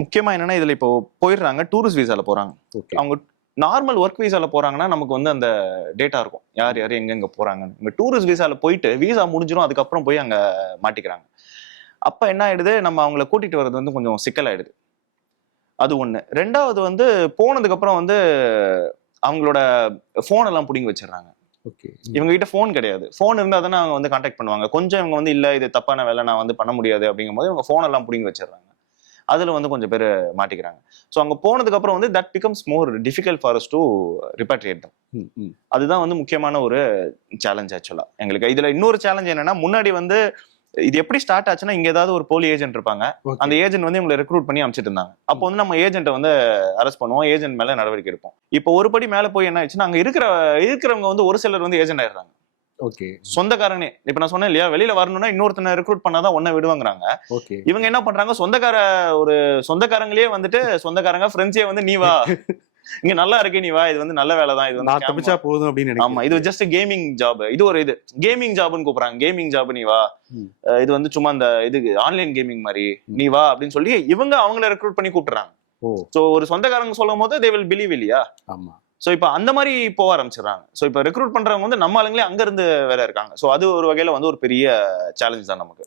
முக்கியமா என்னன்னா இதுல இப்போ போயிடுறாங்க, டூரிஸ்ட் விசால போறாங்க. ஓகே. அவங்க நார்மல் ஒர்க் விசால போறாங்கன்னா நமக்கு வந்து அந்த டேட்டா இருக்கும், யார் யார் எங்க போறாங்கன்னு. இங்க டூரிஸ்ட் விசால போயிட்டு விசா முடிஞ்சிடும், அதுக்கப்புறம் போய் அங்க மாட்டிக்கிறாங்க. அப்ப என்ன ஆயிடுது, நம்ம அவங்கள கூட்டிட்டு வர்றது வந்து கொஞ்சம் சிக்கல் ஆயிடுது. அது ஒண்ணு. ரெண்டாவது வந்து போனதுக்கு அப்புறம் வந்து அவங்களோட போன் எல்லாம் புடிங்கி வச்சிடுறாங்க. ஓகே. இவங்க கிட்ட போன் கிடையாது. போன் இருந்தா தானே அவங்க வந்து கான்டாக்ட் பண்ணுவாங்க. கொஞ்சம் இவங்க வந்து இல்ல இது தப்பான வேலை, நான் வந்து பண்ண முடியாது அப்படிங்கும் போது இவங்க போன் எல்லாம் புடிங்கி வச்சிடுறாங்க. அதுல வந்து கொஞ்சம் பேர் மாட்டிக்கிறாங்க. சோ அங்க போனதுக்கு அப்புறம் வந்து that becomes more difficult for us to repatriate them. அதுதான் வந்து முக்கியமான ஒரு சேலஞ்ச் ஆக்சுவலா எங்களுக்கு. இதுல இன்னொரு சேலஞ்ச் என்னன்னா, முன்னாடி வந்து இது எப்படி ஸ்டார்ட் ஆச்சுன்னா, இங்க ஏதாவது ஒரு போலி ஏஜென்ட் இருப்பாங்க. அந்த ஏஜென்ட் வந்து இவங்களை ரெக்ரூட் பண்ணி அனுப்பிச்சிட்டு இருந்தாங்க. அப்போ வந்து நம்ம ஏஜென்ட்டை வந்து அரெஸ்ட் பண்ணுவோம், ஏஜென்ட் மேல நடவடிக்கை எடுப்போம். இப்போ ஒரு படி மேல போய் என்ன ஆச்சுன்னா, அங்க இருக்கிறவங்க வந்து ஒரு சிலர் வந்து ஏஜென்ட் ஆயிடுறாங்க. ஓகே. சொந்தக்காரனே, இப்ப நான் சொன்னேன் இல்லையா, வெளியில வரணும்னா இன்னொருத்தனை ரெக்ரூட் பண்ணாதான் ஒன்ன விடுவாங்கிறாங்க. ஓகே. இவங்க என்ன பண்றாங்க, சொந்தக்காரங்களே வந்துட்டு சொந்தக்காரங்க ஃப்ரெண்ட்ஸே வந்து நீ வா, இங்க நல்லா இருக்கு, நீ வா, இது வந்து நல்ல வேலை தான், இது வந்து நான் தப்பிச்சா போதும் அப்படின்னு. ஆமா, இது ஜஸ்ட் கேமிங் ஜாப், இது ஒரு இது கேமிங் ஜாப்னு கூப்பிடுறாங்க. கேமிங் ஜாப் நீ வா, இது வந்து சும்மா இந்த இது ஆன்லைன் கேமிங் மாதிரி, நீ வா அப்படின்னு சொல்லி இவங்க அவங்கள ரெக்ரூட் பண்ணி கூப்பிடுறாங்க. சோ ஒரு சொந்தக்காரங்க சொல்லும் போது they will believe இல்லையா. ஆமா. சோ இப்ப அந்த மாதிரி போக ஆரம்பிச்சிடறாங்க. சோ இப்ப ரெக்ரூட் பண்றவங்க வந்து நம்ம ஆளுங்களே அங்க இருந்து வேற இருக்காங்க. சோ அது ஒரு வகையில வந்து ஒரு பெரிய சேலஞ்ச் தான் நமக்கு.